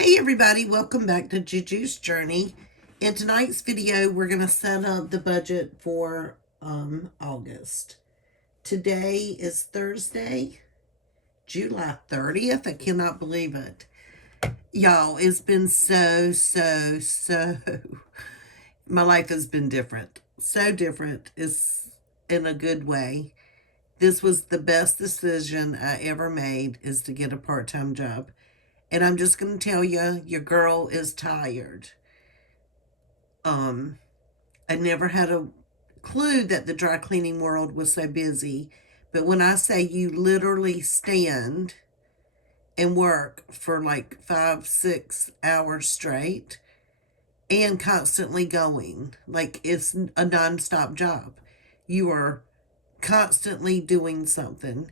Hey everybody, welcome back to JuJu's Journey. In tonight's video, we're going to set up the budget for August. Today is Thursday, July 30th. I cannot believe it. Y'all, it's been my life has been different. So different. It's in a good way. This was the best decision I ever made, is to get a part-time job. And I'm just going to tell you, your girl is tired. Um, I never had a clue that the dry cleaning world was so busy. But when I say you literally stand and work for like 5, 6 hours straight and constantly going, like it's a nonstop job. You are constantly doing something,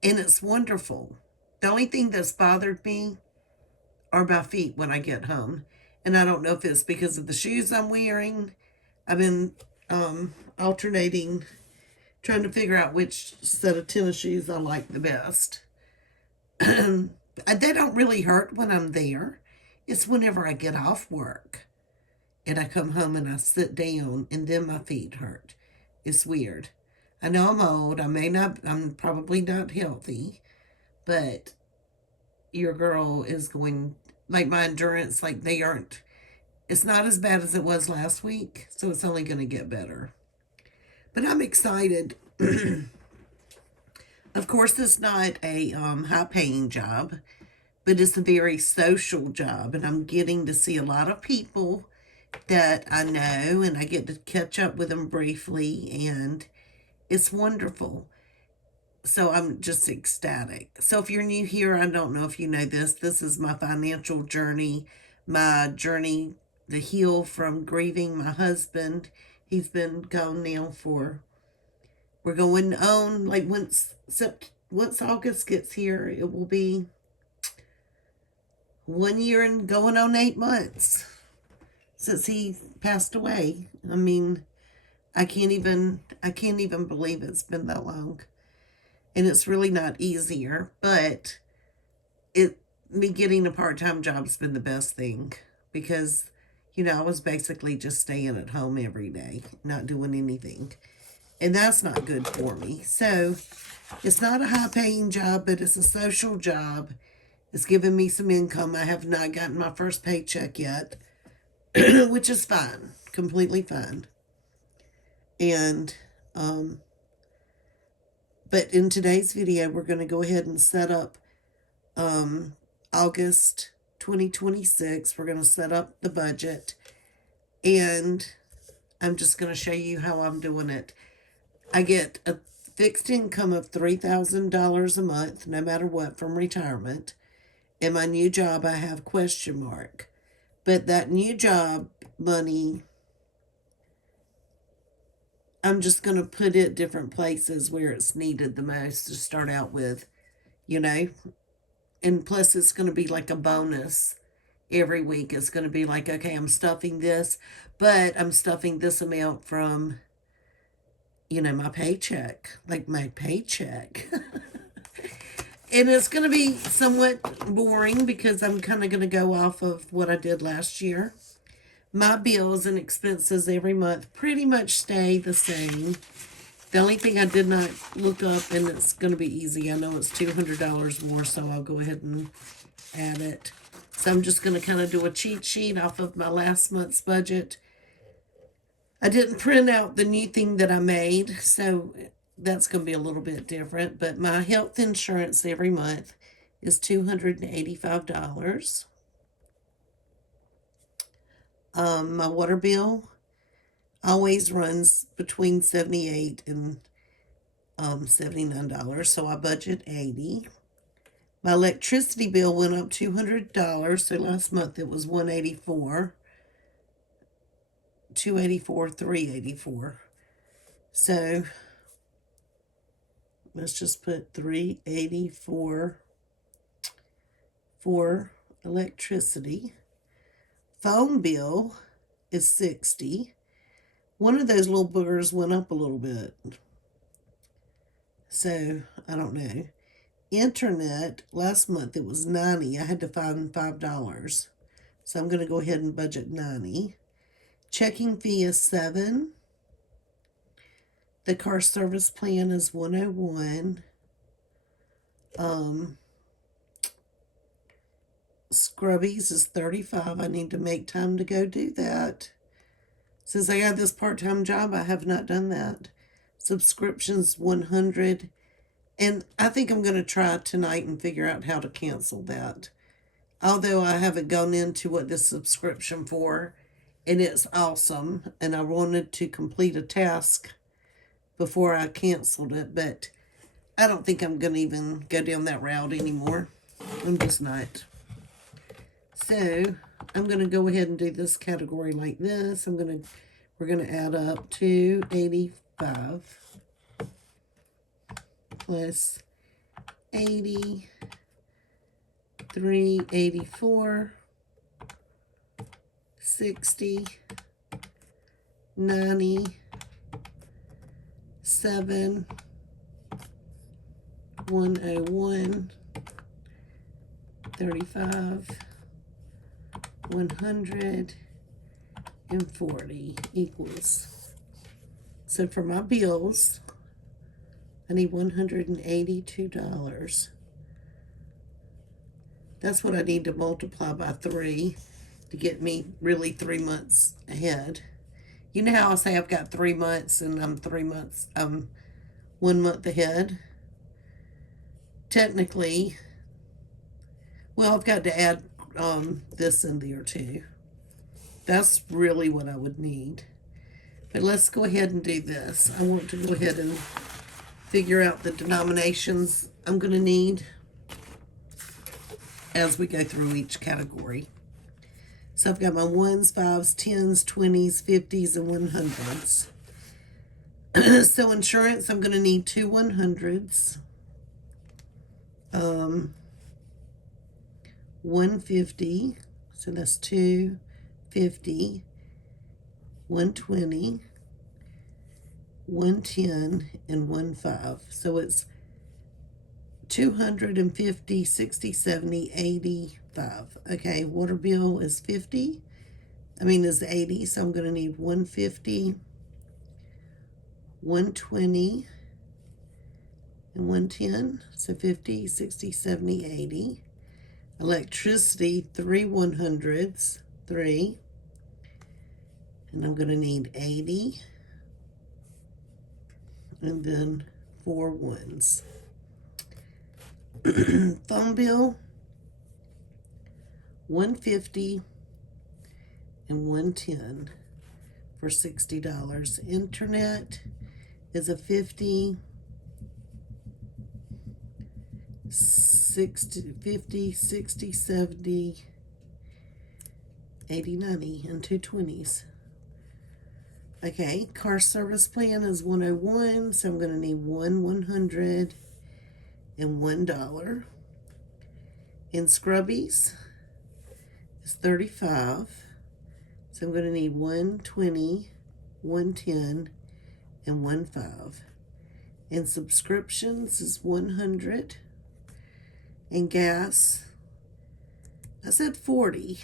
and it's wonderful. The only thing that's bothered me are my feet when I get home. And I don't know if it's because of the shoes I'm wearing. I've been alternating, trying to figure out which set of tennis shoes I like the best. They don't really hurt when I'm there. It's whenever I get off work and I come home and I sit down and then my feet hurt. It's weird. I know I'm old. I'm probably not healthy, but your girl is going, like my endurance, like they aren't, it's not as bad as it was last week, so it's only going to get better. But I'm excited. Of course, it's not a high paying job, but it's a very social job, and I'm getting to see a lot of people that I know, and I get to catch up with them briefly, and it's wonderful. So I'm just ecstatic. So if you're new here, I don't know if you know this. This is my financial journey, my journey to heal from grieving my husband. He's been gone now for, we're going on, like once August gets here, it will be 1 year and going on 8 months since he passed away. I mean, I can't even believe it's been that long. And it's really not easier, but me getting a part-time job has been the best thing, because I was basically just staying at home every day, not doing anything, and that's not good for me. So it's not a high-paying job, but it's a social job. It's giving me some income. I have not gotten my first paycheck yet, which is fine, completely fine. And but in today's video, we're going to go ahead and set up August 2026. We're going to set up the budget, and I'm just going to show you how I'm doing it. I get a fixed income of $3,000 a month, no matter what, from retirement. In my new job, I have question mark. But that new job money, I'm just going to put it different places where it's needed the most to start out with, you know? And plus, it's going to be like a bonus every week. It's going to be like, okay, I'm stuffing this, but I'm stuffing this amount from, my paycheck, like my paycheck. And it's going to be somewhat boring because I'm kind of going to go off of what I did last year. My bills and expenses every month pretty much stay the same. The only thing I did not look up, and it's going to be easy, I know it's $200 more, so I'll go ahead and add it. So I'm just going to kind of do a cheat sheet off of my last month's budget. I didn't print out the new thing that I made, so that's going to be a little bit different. But my health insurance every month is $285. My water bill always runs between $78 and $79, so I budget $80. My electricity bill went up $200, so last month it was $184, $284, $384. So let's just put $384 for electricity. Phone bill is $60. One of those little boogers went up a little bit, so I don't know. Internet, last month it was 90. I had to find $5. So I'm going to go ahead and budget 90. Checking fee is 7. The car service plan is 101. Scrubbies is 35. I need to make time to go do that. Since I got this part-time job, I have not done that. Subscriptions 100. And I think I'm going to try tonight and figure out how to cancel that. Although I haven't gone into what this subscription for, and it's awesome. And I wanted to complete a task before I canceled it, but I don't think I'm going to even go down that route anymore. I'm just not. So I'm going to go ahead and do this category like this. We're going to add up to 85 plus 80, 384, 60, 90, 7, 101, 35, 140 equals. So for my bills, I need $182. That's what I need to multiply by 3 to get me really 3 months ahead. You know how I say I've got 3 months and I'm 1 month ahead? Technically, well, I've got to add this in there too. That's really what I would need. But let's go ahead and do this. I want to go ahead and figure out the denominations I'm going to need as we go through each category. So I've got my 1s, 5s, 10s, 20s, 50s, and 100s. So insurance, I'm going to need 2 100s. 150, so that's 250, 120, 110, and 15. So it's 250, 60, 70, 85. Okay, water bill is 80. So I'm going to need 150, 120, and 110. So 50, 60, 70, 80. Electricity, 3 100s, 3. And I'm going to need 80. And then 4 1s. Phone bill, 150 and 110 for $60. Internet is a 50, 60, 70, 80, 90, and 2 20s. Okay, car service plan is 101, so I'm going to need 100 and $1. In Scrubbies is 35, so I'm going to need 120, 110, and 15. In subscriptions is 100. And gas, I said 40,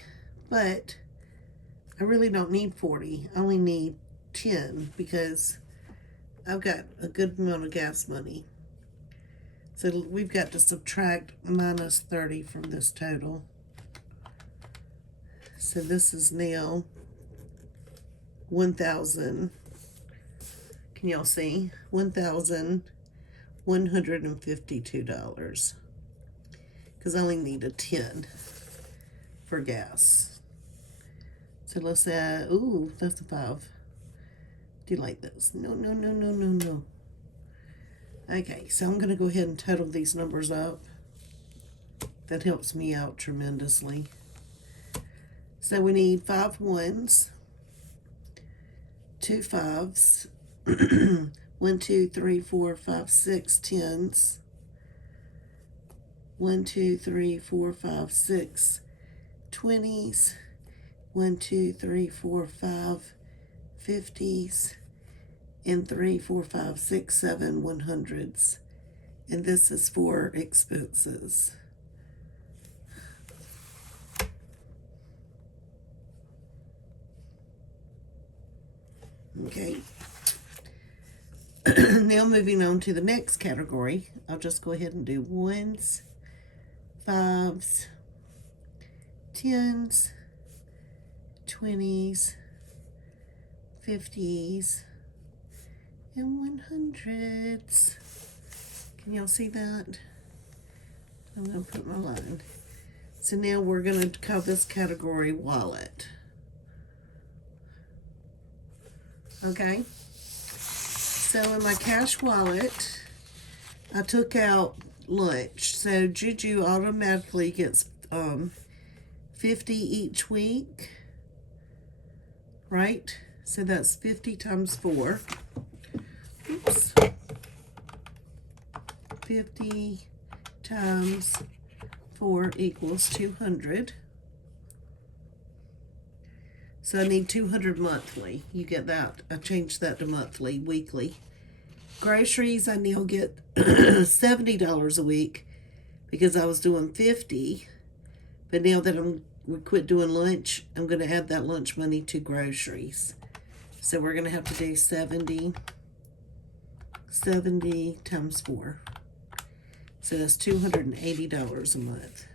but I really don't need 40. I only need 10 because I've got a good amount of gas money. So we've got to subtract minus 30 from this total. So this is now 1,000. Can y'all see? $1,152. Because I only need a 10 for gas. So let's add, ooh, that's a 5. Do you like this? No. Okay, so I'm going to go ahead and total these numbers up. That helps me out tremendously. So we need 5 1s, 2 5s, 1, 2, 3, 4, 5, 6 10s, 1, 2, 3, 4, 5, 6 20s, 1, 2, 3, 4, 5 50s, and 3, 4, 5, 6, 7 100s. And this is for expenses. Okay. Now moving on to the next category, I'll just go ahead and do ones, fives, tens, 20s, 50s, and 100s. Can y'all see that? I'm going to put my line. So now we're going to call this category wallet. Okay? So in my cash wallet, I took out lunch. So JuJu automatically gets 50 each week, right? So that's 50 times 4. Oops. 50 times 4 equals 200. So I need 200 monthly. You get that. I changed that to monthly, weekly. Groceries, I now get $70 a week because I was doing 50. But now that we quit doing lunch, I'm going to add that lunch money to groceries. So we're going to have to do 70 times 4. So that's $280 a month.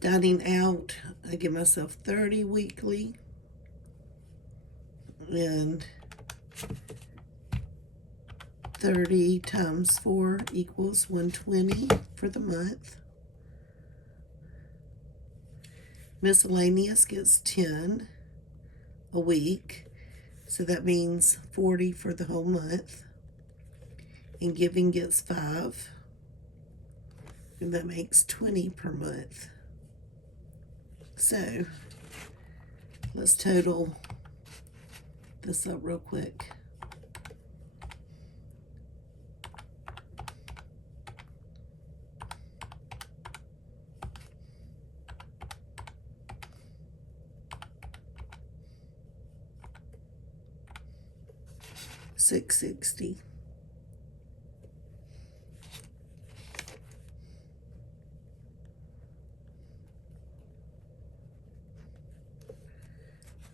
Dining out, I give myself 30 weekly. And 30 times 4 equals 120 for the month. Miscellaneous gets 10 a week. So that means 40 for the whole month. And giving gets 5. And that makes 20 per month. So let's total this up real quick. $660.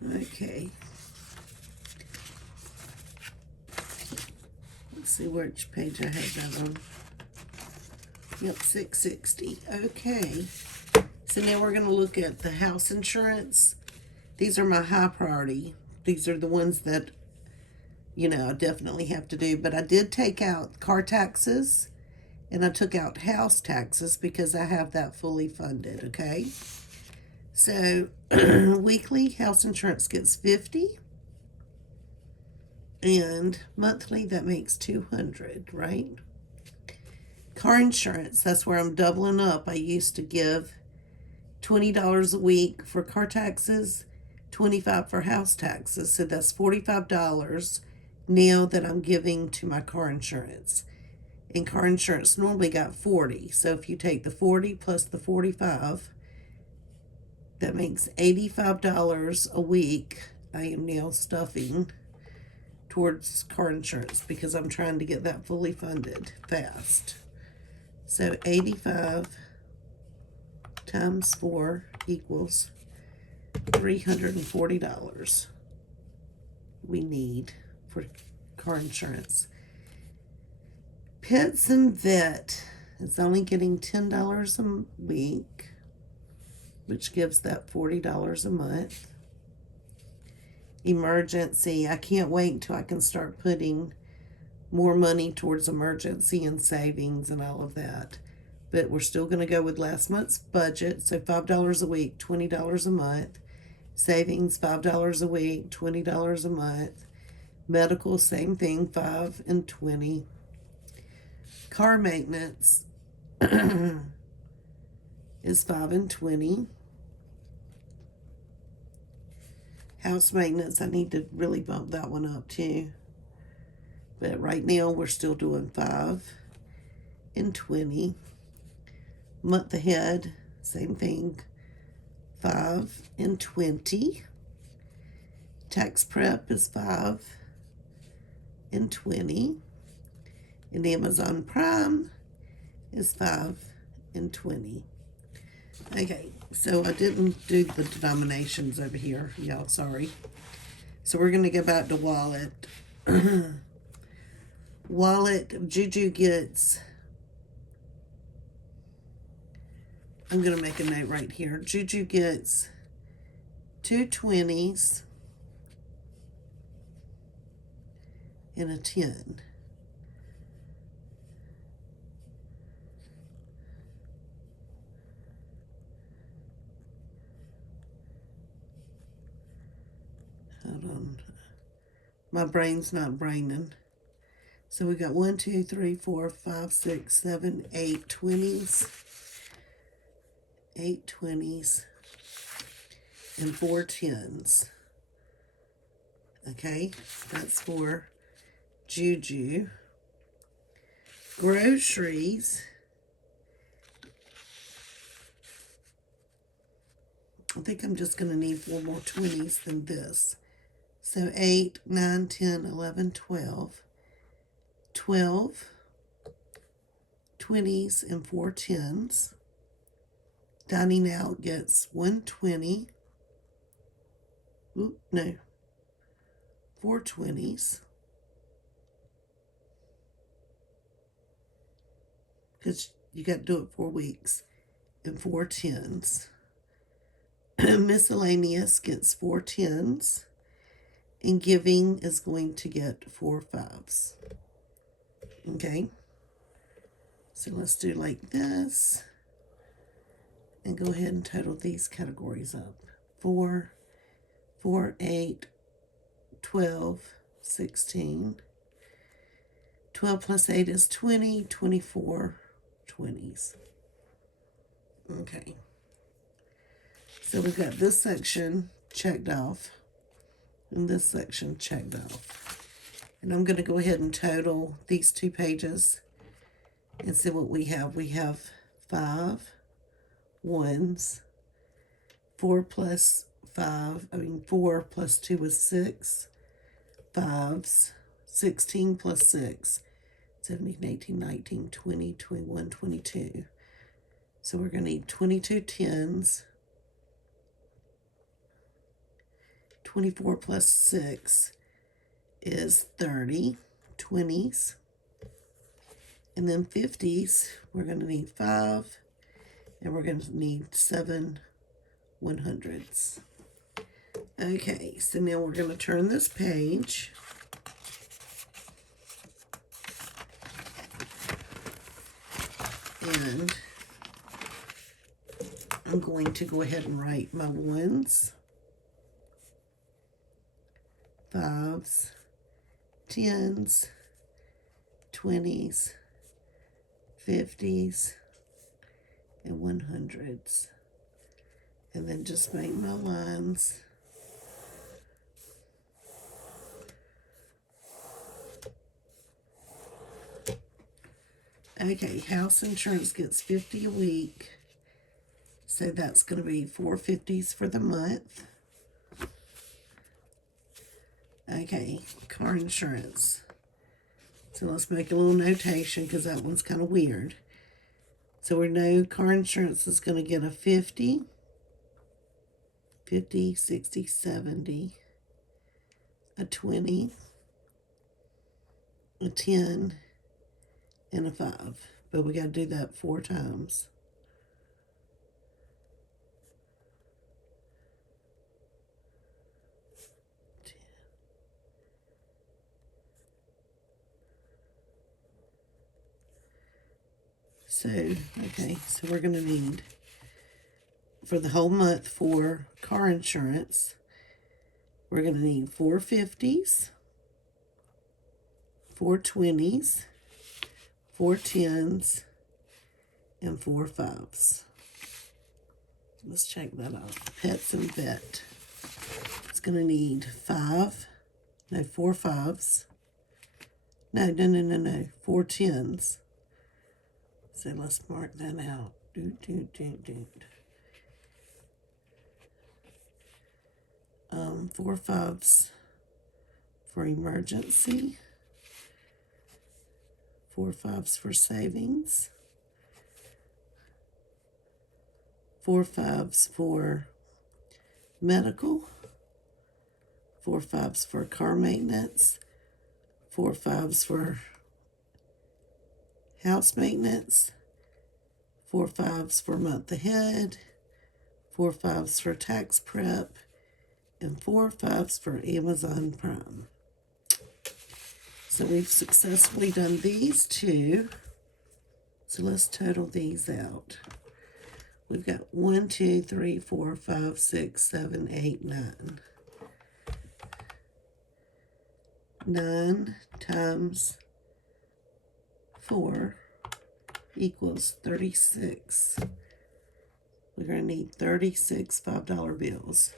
Okay. Let's see which page I have that on. Yep, $660. Okay. So now we're going to look at the house insurance. These are my high priority. These are the ones that, I definitely have to do. But I did take out car taxes and I took out house taxes because I have that fully funded, okay? So weekly house insurance gets 50, and monthly that makes 200, right? Car insurance, that's where I'm doubling up. I used to give $20 a week for car taxes, $25 for house taxes, so that's $45 now that I'm giving to my car insurance. And car insurance normally got 40, so if you take the 40 plus the 45, that makes $85 a week I am now stuffing towards car insurance because I'm trying to get that fully funded fast. So 85 times 4 equals $340 we need for car insurance. Pets and vet is only getting $10 a week, which gives that $40 a month. Emergency, I can't wait until I can start putting more money towards emergency and savings and all of that. But we're still going to go with last month's budget, so $5 a week, $20 a month. Savings, $5 a week, $20 a month. Medical, same thing, $5 and $20. Car maintenance is $5 and $20. House maintenance, I need to really bump that one up too. But right now we're still doing $5 and $20. Month ahead, same thing, $5 and $20. Tax prep is $5 and 20. And Amazon Prime is 5 and 20. Okay, so I didn't do the denominations over here, y'all, sorry. So we're going to go back to wallet. Wallet, JuJu gets, I'm going to make a note right here. JuJu gets 2 20s and a 10. Hold on. My brain's not braining. So we got 1, 2, 3, 4, 5, 6, 7, 8 20s. 8 20s and 4 10s. Okay, that's for JuJu. Groceries. I think I'm just going to need 4 more 20s than this. So 8, 9, 10, 11, 12. 12 20s and 4 10s. Dining out gets 1 20. Oop, no. 4 20s. Because you got to do it 4 weeks. And 4 10s. Miscellaneous gets 4 10s. And giving is going to get 4 5s. Okay. So let's do like this. And go ahead and total these categories up. 4, 4, 8, 12, 16. 12 plus 8 is 20, 24 20s. Okay. So we've got this section checked off and this section checked off. And I'm going to go ahead and total these 2 pages and see what we have. We have 5 1s. 4 plus 2 is 6. 5s. 16 plus 6. 17, 18, 19, 20, 21, 22. So we're going to need 22 10s. 24 plus 6 is 30 20s. And then 50s, we're going to need 5. And we're going to need 7 100s. Okay, so now we're going to turn this page. And I'm going to go ahead and write my 1s, 5s, 10s, 20s, 50s, and 100s. And then just make my lines. Okay, house insurance gets 50 a week. So that's going to be 4 50s for the month. Okay, car insurance. So let's make a little notation because that one's kind of weird. So we know car insurance is going to get a 50, 50, 60, 70, a 20, a 10, and a 5. But we got to do that 4 times. So, okay, so we're going to need, for the whole month for car insurance, we're going to need 4 50s, 4 20s, 4 10s, and 4 5s. Let's check that off. Pets and vet. It's going to need 4 5s. No, 4 10s. So let's mark that out. 4 5s for emergency. 4 5s for savings, 4 5s for medical, 4 5s for car maintenance, 4 5s for house maintenance, 4 5s for month ahead, 4 5s for tax prep, and 4 5s for Amazon Prime. So we've successfully done these two. So let's total these out. We've got 1, 2, 3, 4, 5, 6, 7, 8, 9. 9 times 4 equals 36. We're going to need 36 $5 bills.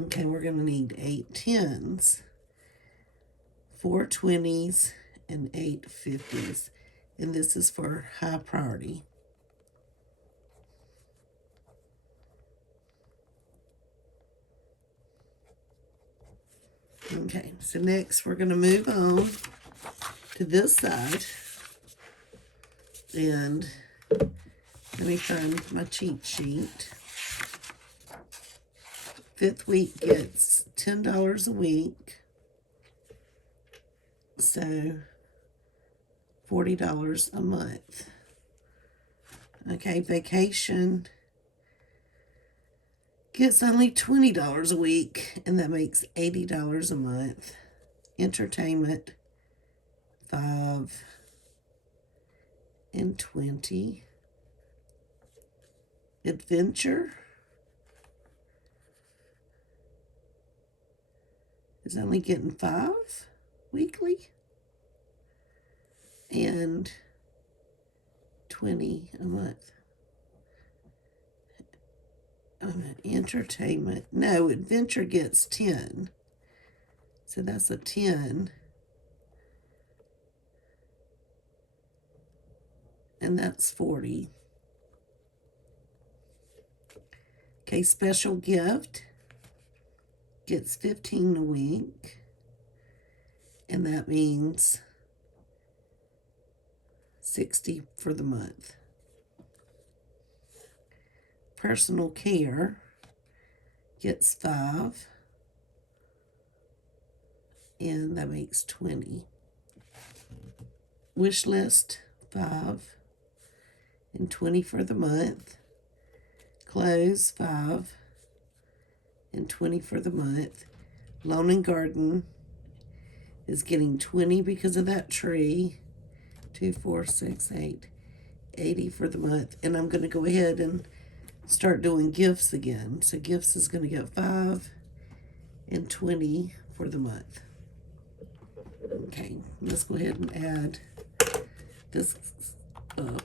Okay, we're going to need 8 10s, 4 20s, and 8 50s. And this is for high priority. Okay, so next we're going to move on to this side. And let me find my cheat sheet. 5th week gets $10 a week. So $40 a month. Okay, vacation gets only $20 a week, and that makes $80 a month. Entertainment, 5 and 20. Adventure is only getting 5 weekly, and 20 a month. Entertainment, no, adventure gets 10. So that's a 10. And that's 40. Okay, special gift gets 15 a week. And that means 60 for the month. Personal care gets 5, and that makes 20. Wish list, 5 and 20 for the month. Clothes, 5 and 20 for the month. Lawn and garden is getting 20 because of that tree. 2, 4, 6, 8, 80 for the month. And I'm going to go ahead and start doing gifts again. So gifts is going to get 5 and 20 for the month. Okay, let's go ahead and add this up.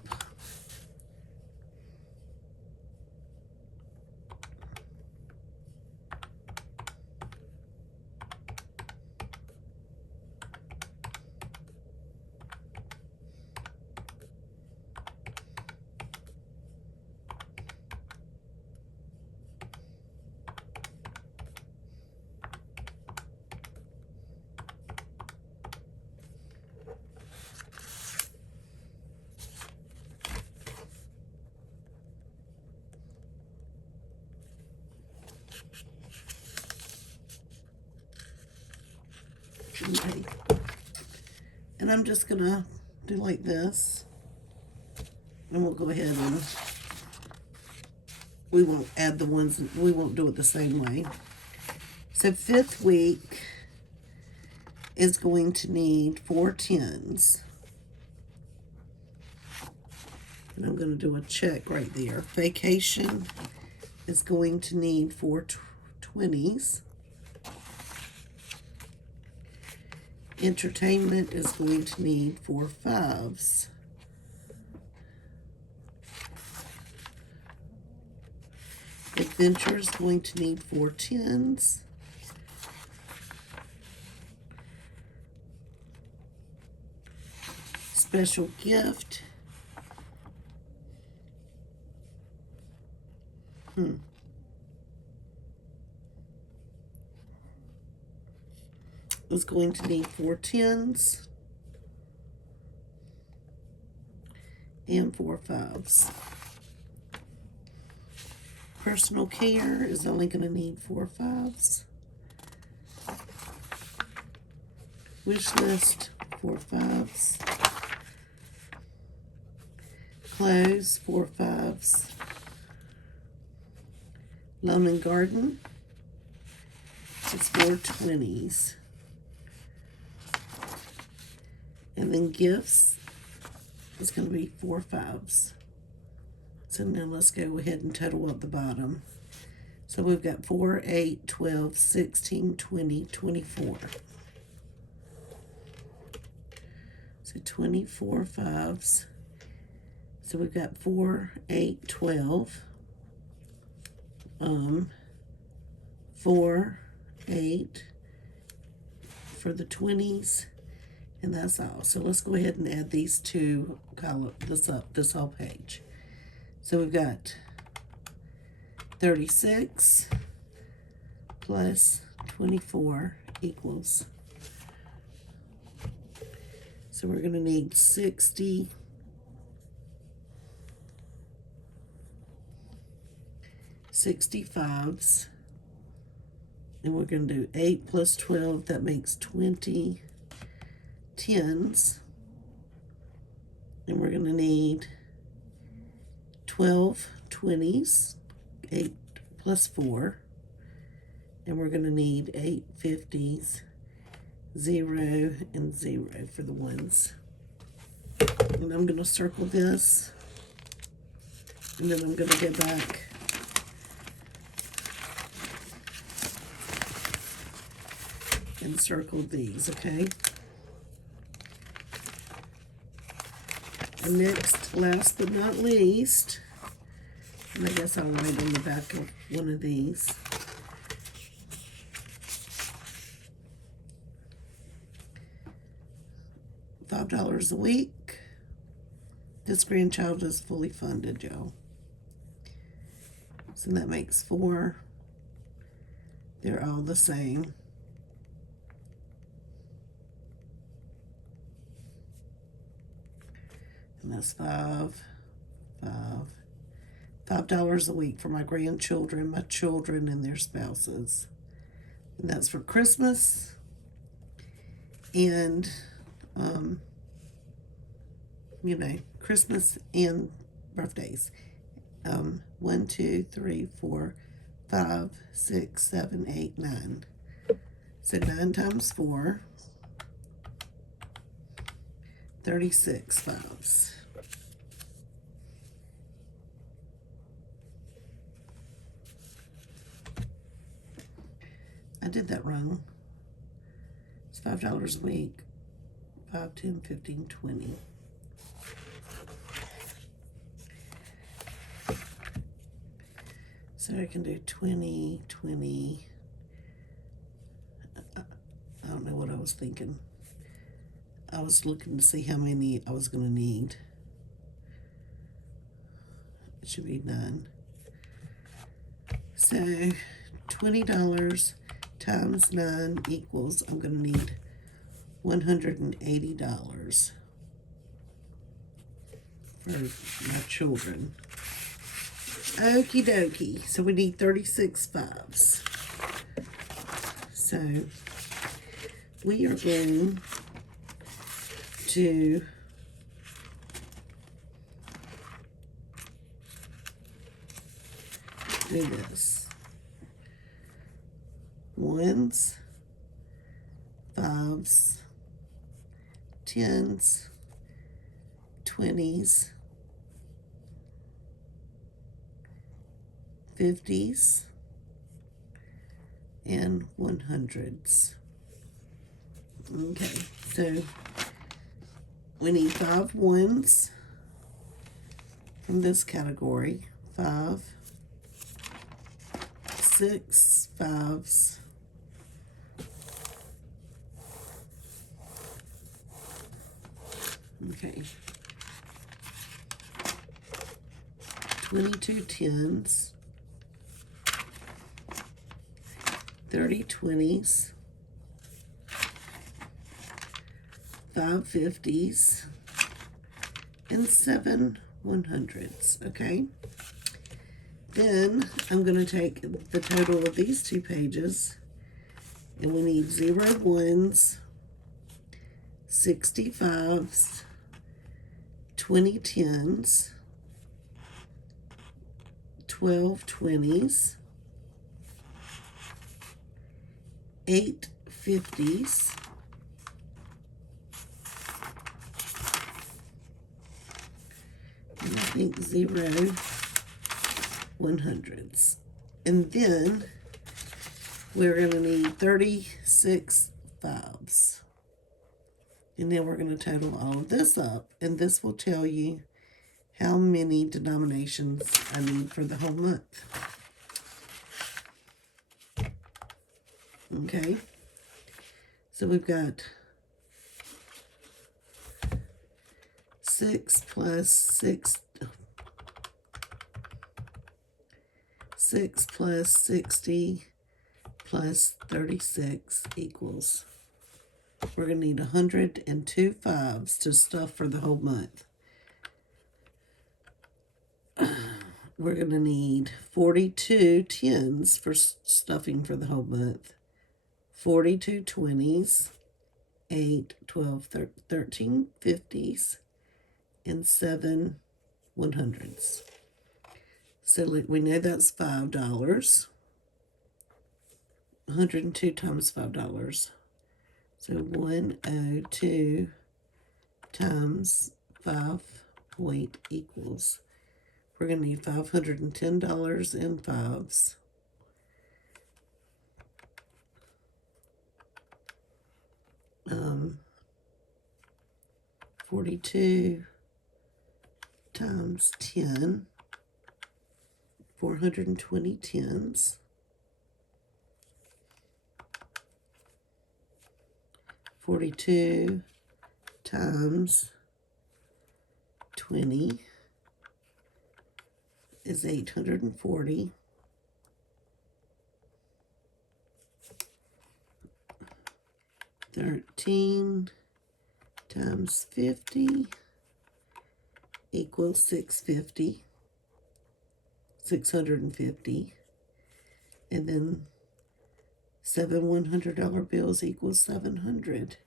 Okay. And I'm just going to do like this. And we'll go ahead and we won't add the ones, we won't do it the same way. So 5th week is going to need 4 10s. And I'm going to do a check right there. Vacation is going to need 4 20s. Entertainment is going to need 4 5s. Adventure is going to need 4 10s. Special gift. Is going to need 4 10s. and 4 5s. Personal care is only going to need 4 5s. Wish list, 4 5s. Clothes, 4 5s. Lawn and garden, it's 4 20s. And then gifts is going to be 4 5s. So now let's go ahead and total up the bottom. So we've got 4, 8, 12, 16, 20, 24. So 24 5s. So we've got 4, 8, 12. 4, 8 for the 20s, and that's all. So let's go ahead and add these two column this whole page. So we've got 36 plus 24 equals. So we're going to need 60. 65s, and we're going to do 8 plus 12, that makes 20 10s, and we're going to need 12 20s, 8 plus 4, and we're going to need 8 50s, 0 and 0 for the ones. And I'm going to circle this, and then I'm going to go back and circle these, okay? And next, last but not least, and I guess I'll write on the back of one of these. $5 a week. This grandchild is fully funded, y'all. So that makes 4. They're all the same. And that's $5 a week for my grandchildren, my children, and their spouses. And that's for Christmas and, Christmas and birthdays. 1, 2, 3, 4, 5, 6, 7, 8, 9. So 9 times 4, 36 5s. I did that wrong. It's $5 a week. 5, 10, 15, 20. So I can do 20, 20. I don't know what I was thinking. I was looking to see how many I was going to need. It should be 9. So $20 times 9 equals, I'm going to need $180 for my children. Okie dokie. So we need 36 5s. So we are going to do this. 1s, 5s, 10s, 20s, 50s, and 100s. Okay, so we need 5 1s from this category. 5, 6 5s, 22 10s, 30 20s, 5 50s, and 7/100ths, okay? Then I'm going to take the total of these two pages, and we need 0 1s, 65s, 20 10s, 12 20s, 8 50s, and I think 0 100ths. And then we're going to need 36 5s. And then we're going to total all of this up, and this will tell you how many denominations I need for the whole month. Okay, so we've got 6 plus 6, 6 plus 60 plus 36 equals, we're going to need 102 5s to stuff for the whole month. We're going to need 42 10s for stuffing for the whole month, 42 20s, 8, 12, 13 50s, and 7 100ths. So we know that's $5. 102 times $5. So 102 times 5 point equals, we're going to need $510 in 5s. Um, 42 times 10, 420 10s. 42 times 20 is 840. 13 times 50 equals 650. 650. And then 7 $100 bills equals 700.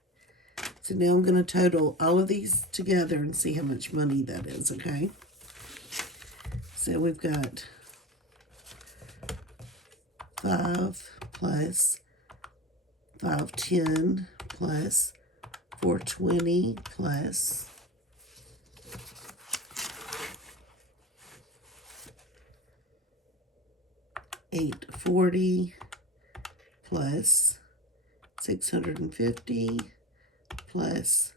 So now I'm going to total all of these together and see how much money that is, okay? So we've got 5 plus 510 plus 420 plus 840 plus 650 plus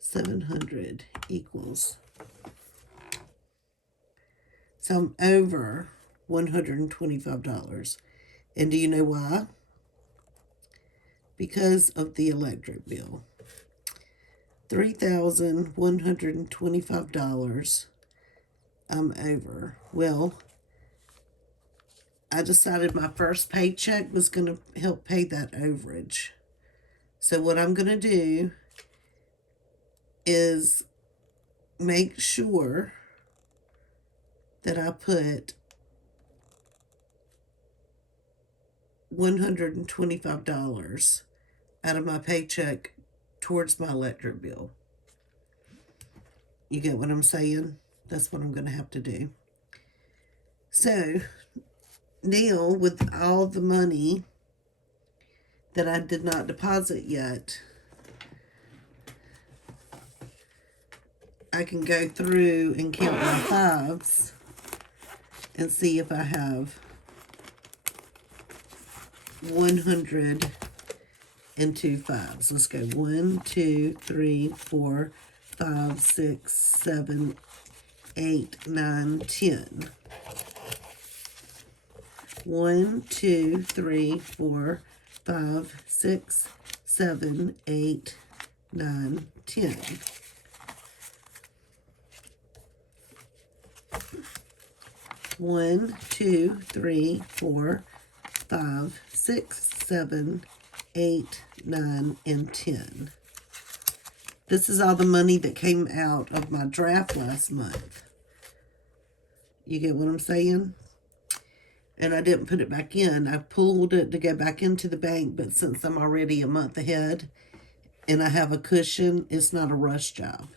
700 equals. So I'm over $125. And do you know why? Because of the electric bill. $3,125 I'm over. Well, I decided my first paycheck was going to help pay that overage. So what I'm going to do is make sure that I put $125 out of my paycheck towards my electric bill. You get what I'm saying? That's what I'm going to have to do. So now, with all the money that I did not deposit yet, I can go through and count my 5s and see if I have 102 5s. Let's go 1, 2, 3, 4, 5, 6, 7, 8, 9, 10. 1, 2, 3, 4, 5, 6, 7, 8, 9, 10. 1, 2, 3, 4, 5, 6, 7, 8, 9, and 10. This is all the money that came out of my draft last month. You get what I'm saying? And I didn't put it back in. I pulled it to go back into the bank, but since I'm already a month ahead and I have a cushion, it's not a rush job.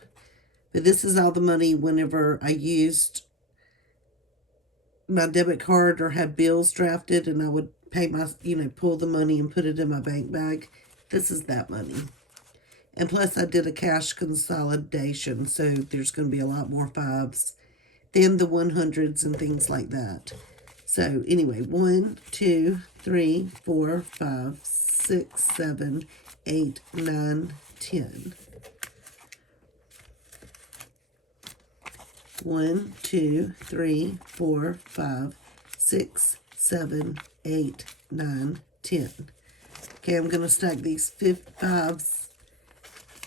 But this is all the money whenever I used my debit card or had bills drafted and I would pay my, pull the money and put it in my bank bag. This is that money. And plus I did a cash consolidation, so there's going to be a lot more fives than the 100s and things like that. So anyway, 1, 2, 3, 4, 5, 6, 7, 8, 9, 10. 1, 2, 3, 4, 5, 6, 7, 8, 9, 10. Okay, I'm going to stack these fives.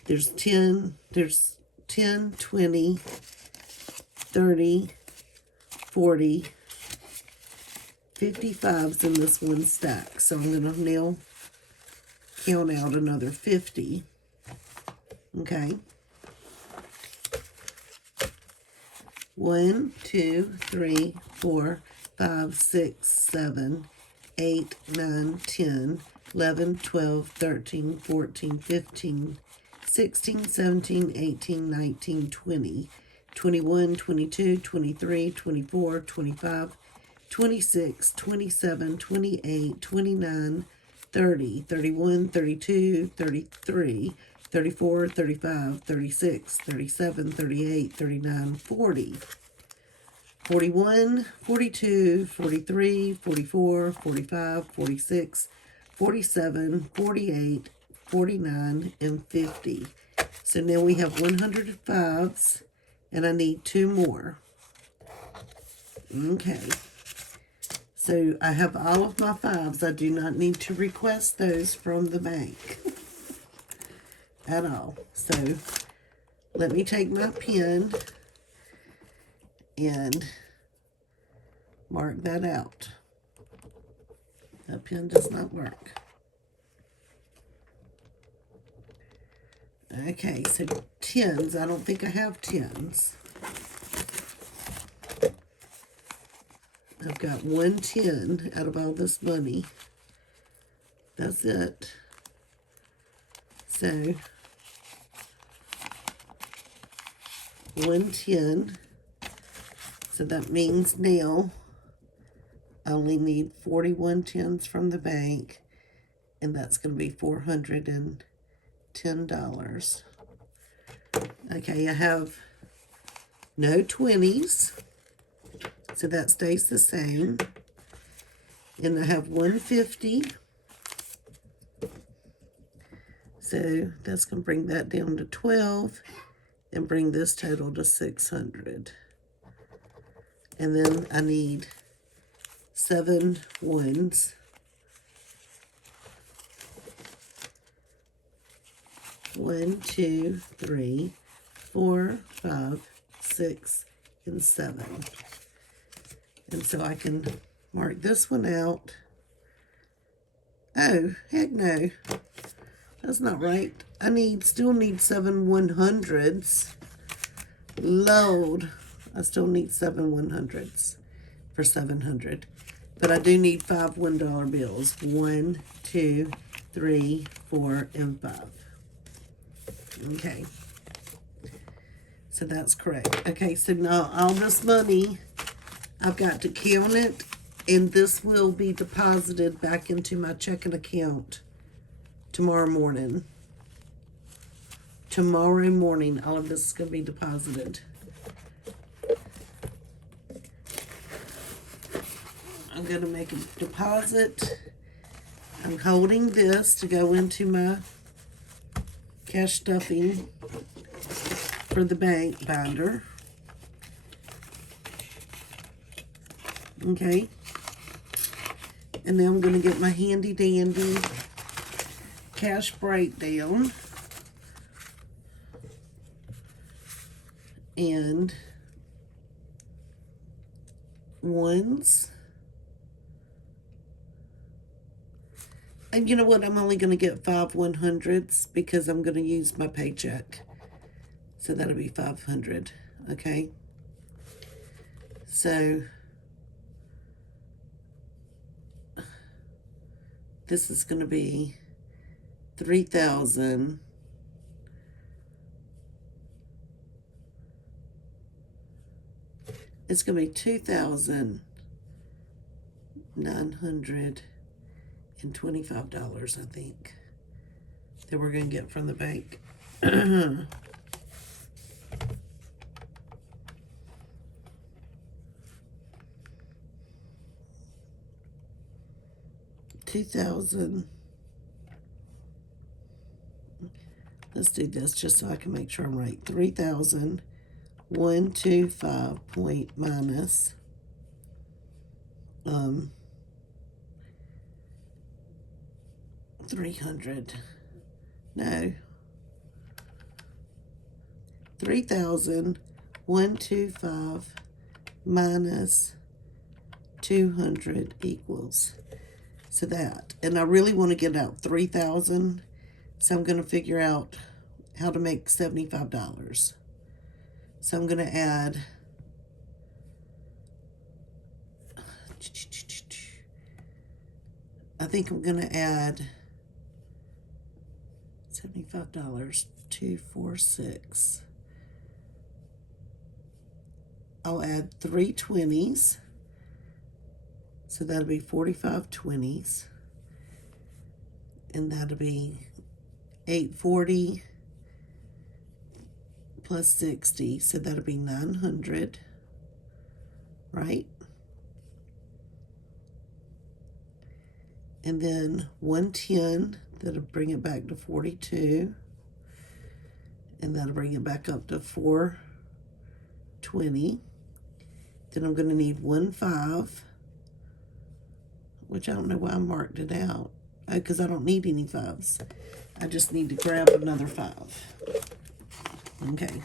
There's 10, 20, 30, 40, 55s in this one stack. So I'm going to now count out another 50. Okay. 1, 2, 3, 4, 5, 6, 7, 8, 9, 10, 11, 12, 13, 14, 15, 16, 17, 18, 19, 20, 21, 22, 23, 24, 25, 26, 27, 28, 29, 30, 31, 32, 33, 34, 35, 36, 37, 38, 39, 40, 41, 42, 43, 44, 45, 46, 47, 48, 49, and 50. So now we have 105s, and I need 2 more. Okay. So I have all of my 5s. I do not need to request those from the bank at all. So let me take my pen and mark that out. That pen does not work. Okay, so 10s. I don't think I have 10s. I've got 110 out of all this money. That's it. So 110. So that means now I only need 41 tens from the bank, and that's going to be $410. Okay, I have no 20s, so that stays the same. And I have 150. So that's going to bring that down to 12 and bring this total to 600. And then I need 7 ones. 1, 2, 3, 4, 5, 6, and 7. And so I can mark this one out. Oh, heck no. That's not right. I still need 7 100s. Load. I still need 7 100s for 700. But I do need 5 $1 bills. 1, 2, 3, 4, and 5. Okay. So that's correct. Okay, so now all this money, I've got to count it, and this will be deposited back into my checking account tomorrow morning. Tomorrow morning, all of this is going to be deposited. I'm going to make a deposit. I'm holding this to go into my cash stuffing for the bank binder. Okay. And then I'm going to get my handy dandy cash breakdown. And ones. And you know what? I'm only going to get 5 100s because I'm going to use my paycheck. So that'll be 500, okay? So this is going to be 3,000. It's going to be $2,925, I think, that we're going to get from the bank. Let's do this just so I can make sure I'm right. 3,125 point minus 300. No. 3,125 minus 200 equals. So that, and I really want to get out 3,000, so I'm going to figure out how to make $75. So I'm going to add, I think I'm going to add $75, 246. I'll add 3 20s. So that'll be 45 20s. And that'll be 840 plus 60. So that'll be 900. Right? And then 110. That'll bring it back to 42. And that'll bring it back up to 420. Then I'm going to need 15. Which I don't know why I marked it out. Because I don't need any 5s. I just need to grab another 5. Okay.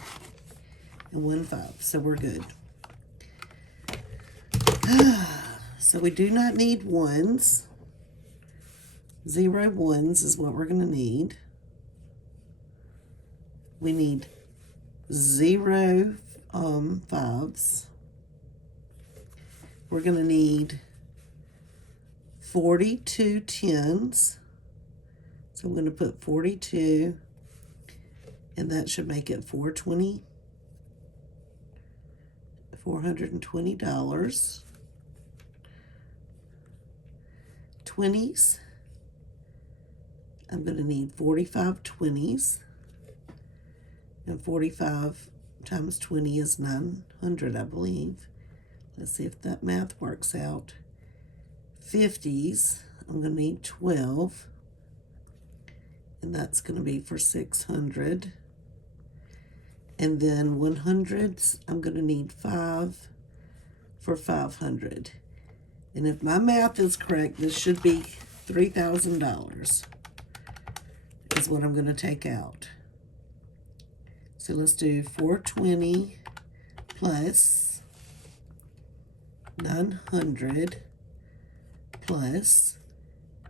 And 1 5. So we're good. So we do not need 1s. 0 1s is what we're going to need. We need 0 5s. We're going to need 42 10s. So I'm going to put 42, and that should make it $420. $20s. I'm going to need 45 20s. And 45 times 20 is 900, I believe. Let's see if that math works out. 50s, I'm going to need 12, and that's going to be for 600. And then 100s, I'm going to need 5 for 500. And if my math is correct, this should be $3,000 is what I'm going to take out. So let's do 420 plus 900 plus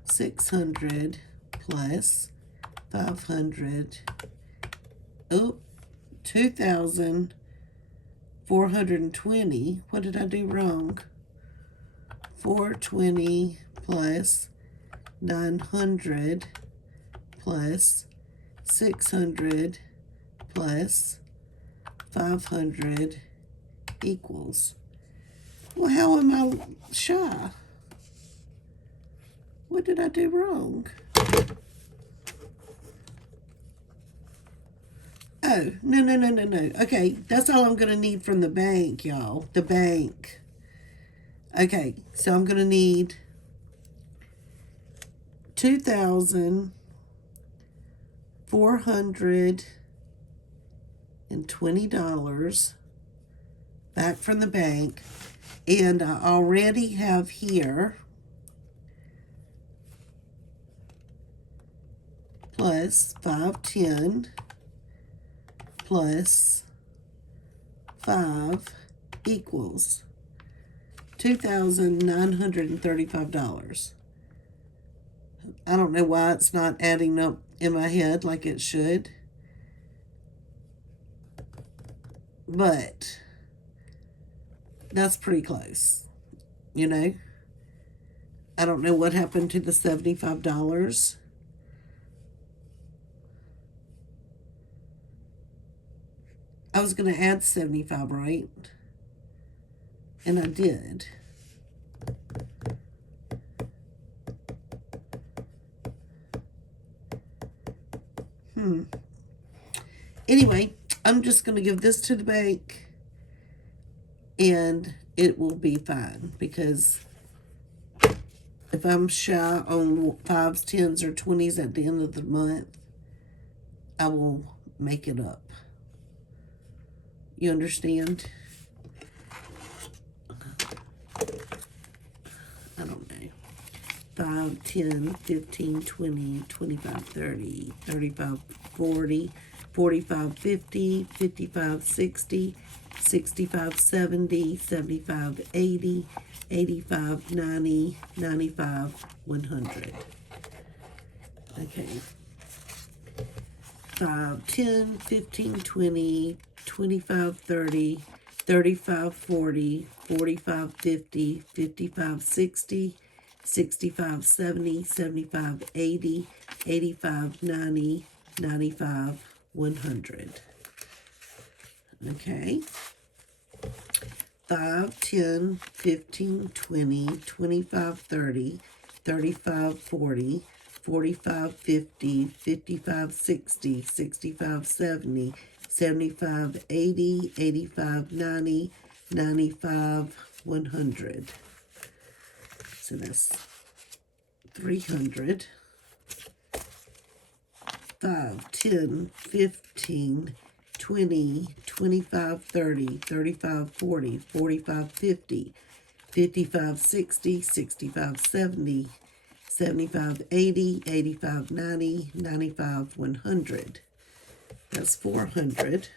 600 plus 500. Oh, 2,420. What did I do wrong? 420 plus 900 plus 600 plus 500 equals. Well, how am I shy? What did I do wrong? Oh, no. Okay, that's all I'm going to need from the bank, y'all. The bank. Okay, so I'm going to need $2,420 back from the bank. And I already have here plus 510 plus 5 equals $2,935. I don't know why it's not adding up in my head like it should. But that's pretty close, you know. I don't know what happened to the $75. I was going to add 75, right? And I did. Anyway, I'm just going to give this to the bank and it will be fine, because if I'm shy on 5s, 10s, or 20s at the end of the month, I will make it up. You understand? I don't know. 5, 10, 15, 20, 25, 30, 35, 40, 45, 50, 55, 60, 65, 70, 75, 80, 85, 90, 95, 100. Okay. 5, 10, 15, 20, 25, 30, 35, 40, 45, 50, 55, 60, 65, 70, 75, 80, 85, 90, 95, 100. Okay. 5, 10, 15, 20, 25, 30, 35, 40, 45, 50, 55, 60, 65, 70, 75, 80, 85, 90, 95, 100. So that's 300. 5, 10, 15, 20, 25, 30, 35, 40, 45, 50, 55, 60, 65, 70, 75, 80, 85, 90, 95, 100. That's 400.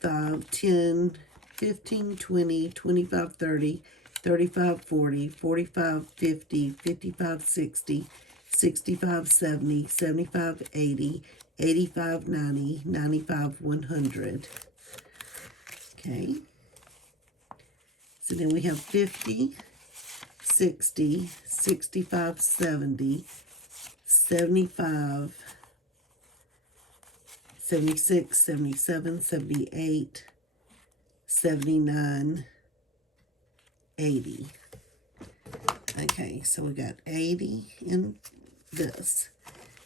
5, 10, 15, 20, 25, 30, 35, 40, 45, 50, 55, 60, 65, 70, 75, 80, 85, 90, 95, 100. Okay. So then we have 50, 60, 65, 70, 75, 76, 77, 78, 79, 80. Okay, so we got 80 in this.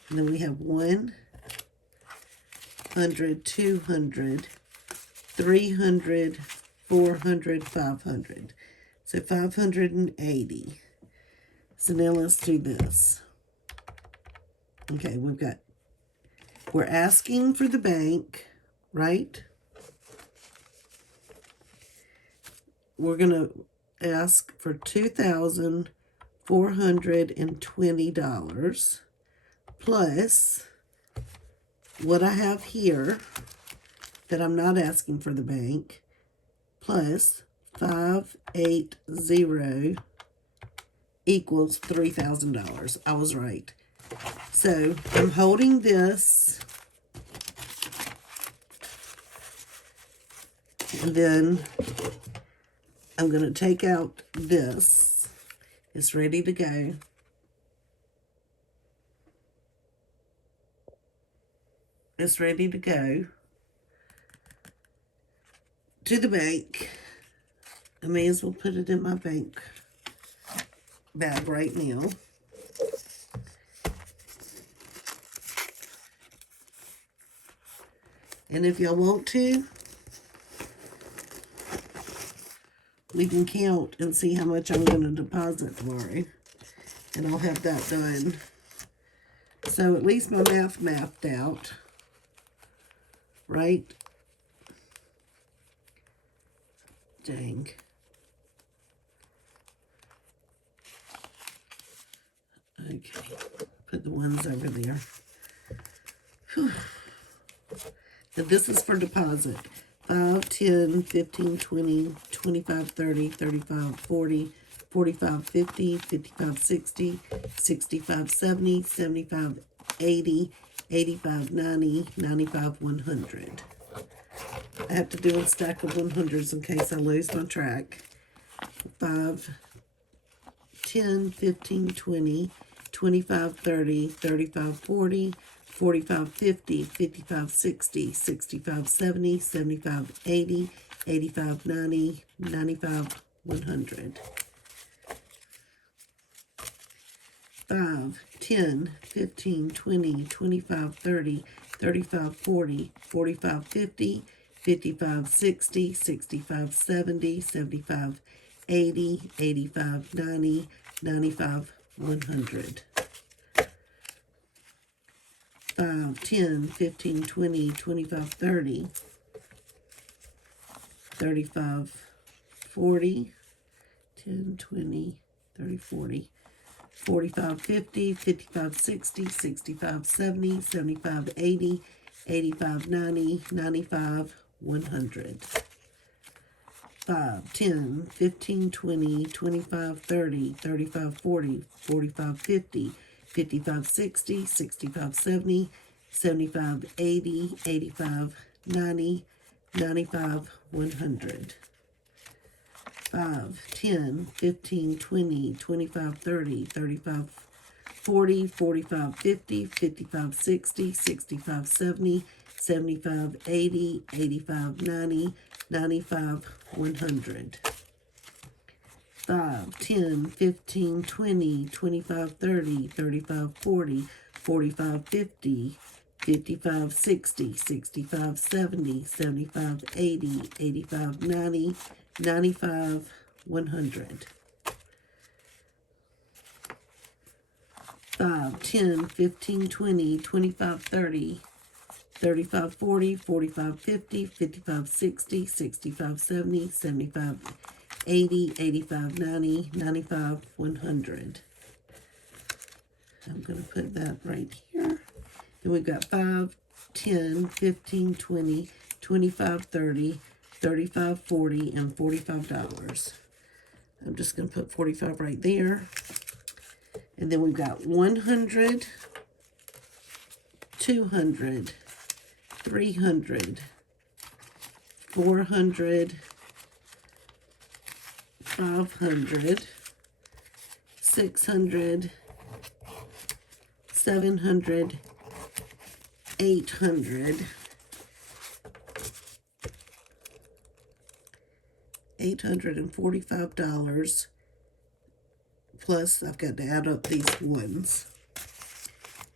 And then we have 100, 200, 300, 400, 500. So 580. So now let's do this. Okay, we're asking for the bank, right? We're going to ask for $2,420 plus what I have here that I'm not asking for the bank, plus 580 equals $3,000. I was right. So I'm holding this, and then I'm going to take out this. It's ready to go. It's ready to go to the bank. I may as well put it in my bank bag right now. And if y'all want to, we can count and see how much I'm going to deposit tomorrow. And I'll have that done. So at least my math mapped out. Right? Dang. Okay. Put the ones over there. Whew. Now this is for deposit. 5, 10, 15, 20, 25, 30, 35, 40, 45, 50, 55, 60, 65, 70, 75, 80, 85, 90, 95, 100. I have to do a stack of 100s in case I lose my track. 5, 10, 15, 20, 25, 30, 35, 40, 45, 50, 55, 60, 65, 70, 75, 80, 85, 90, 95, 100. 5, 10, 15, 20, 25, 30, 35, 40, 45, 50, 55, 60, 65, 70, 75, 80, 85, 90, 95, 100. 5, 10, 15, 20, 25, 30, 35, 40, 10, 20, 30, 40, 45, 50, 55, 60, 65, 70, 75, 80, 85, 90, 95, 100. 5, 10, 15, 20, 25, 30, 35, 40, 45, 50, 55, 60, 65, 70, 75, 80, 85, 90, 95, 100. 5, 10, 15, 20, 25, 30, 35, 40, 45, 50, 55, 60, 65, 70, 75, 80, 85, 90, 95, 100. 5, 10, 15, 20, 25, 30, 35, 40, 45, 50, 55, 60, 65, 70, 75, 80, 85, 90, 95, 100. 5, 10, 15, 20, 25, 30, 35, 40, 45, 50, 55, 60, 65, 70, 75, 80, 85, 90, 95, 100. I'm going to put that right here. Then we've got 5, 10, 15, 20, 25, 30, 35, 40, and $45. I'm just going to put 45 right there. And then we've got 100, 200, 300, 400, 500, 600, 700, 800, $845, plus I've got to add up these ones.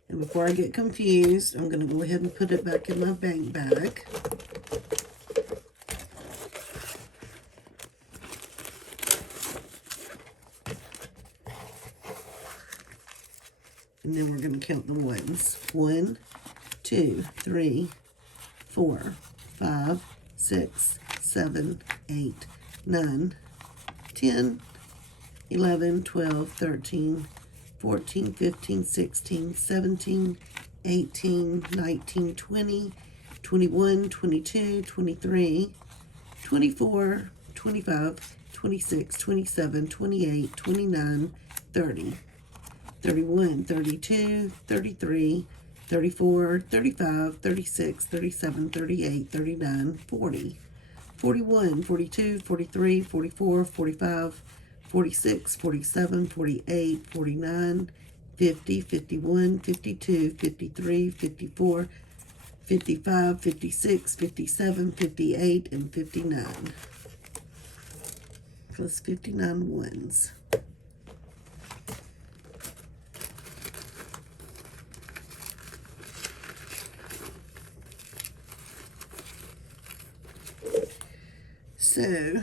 And before I get confused, I'm going to go ahead and put it back in my bank bag. And then we're going to count the ones. 1, 2, 3, 4, 5, 6, 7, 8, 9, 10, 11, 12, 13, 14, 15, 16, 17, 18, 19, 20, 21, 22, 23, 24, 25, 26, 27, 28, 29, 30, 31, 32, 33, 34, 35, 36, 37, 38, 39, 40, 41, 42, 43, 44, 45, 46, 47, 48, 49, 50, 51, 52, 53, 54, 55, 56, 57, 58, and 59. Plus 59 ones. So,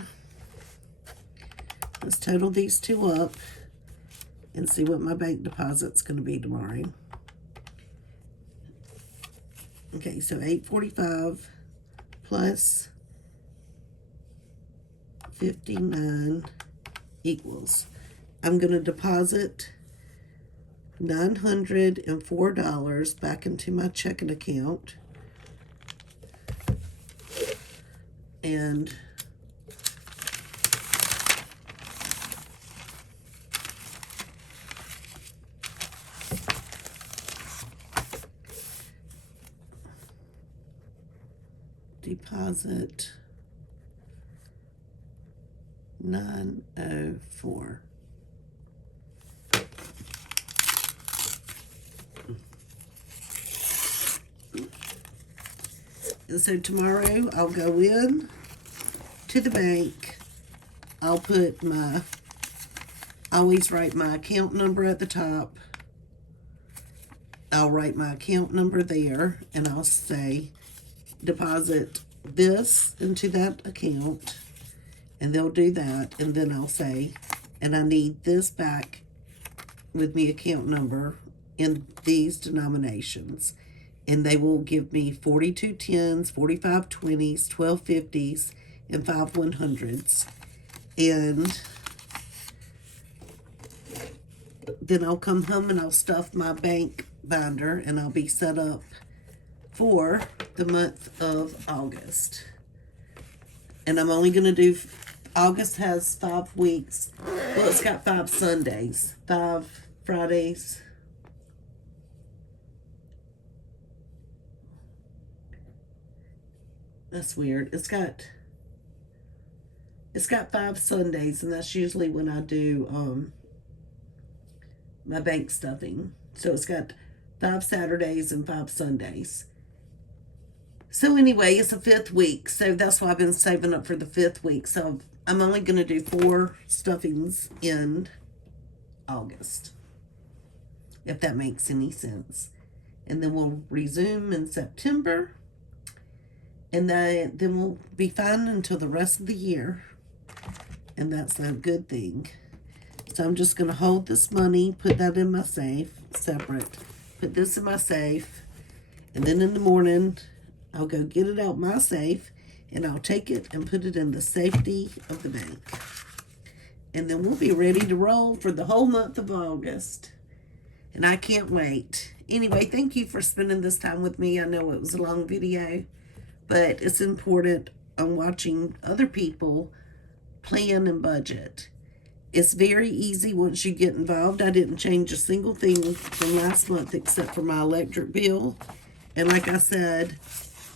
let's total these two up and see what my bank deposit's going to be tomorrow. Okay, so $845 plus 59 equals. I'm going to deposit $904 back into my checking account. And deposit 904. And so tomorrow I'll go in to the bank. I'll put I always write my account number at the top. I'll write my account number there, and I'll say deposit this into that account, and they'll do that. And then I'll say, and I need this back with me account number in these denominations. And they will give me 42 10s, 45 20s, 12 50s, and 5 100s. And then I'll come home and I'll stuff my bank binder, and I'll be set up for the month of August. And I'm only going to do, August has 5 weeks. Well, it's got 5 Sundays, 5 Fridays. That's weird. It's got 5 Sundays, and that's usually when I do my bank stuffing. So it's got 5 Saturdays and 5 Sundays. So anyway, it's a 5th week, so that's why I've been saving up for the 5th week. So I'm only going to do 4 stuffings in August, if that makes any sense. And then we'll resume in September, and then we'll be fine until the rest of the year. And that's a good thing. So I'm just going to hold this money, put that in my safe, separate. Put this in my safe. And then in the morning, I'll go get it out my safe, and I'll take it and put it in the safety of the bank. And then we'll be ready to roll for the whole month of August. And I can't wait. Anyway, thank you for spending this time with me. I know it was a long video, but it's important on watching other people plan and budget. It's very easy once you get involved. I didn't change a single thing from last month except for my electric bill. And like I said,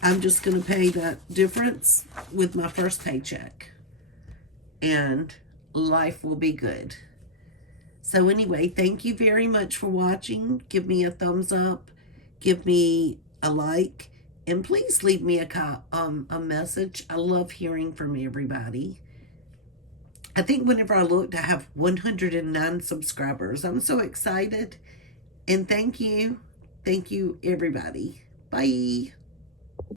I'm just going to pay that difference with my first paycheck. And life will be good. So anyway, thank you very much for watching. Give me a thumbs up. Give me a like. And please leave me a message. I love hearing from everybody. I think whenever I looked, I have 109 subscribers. I'm so excited. And thank you. Thank you, everybody. Bye.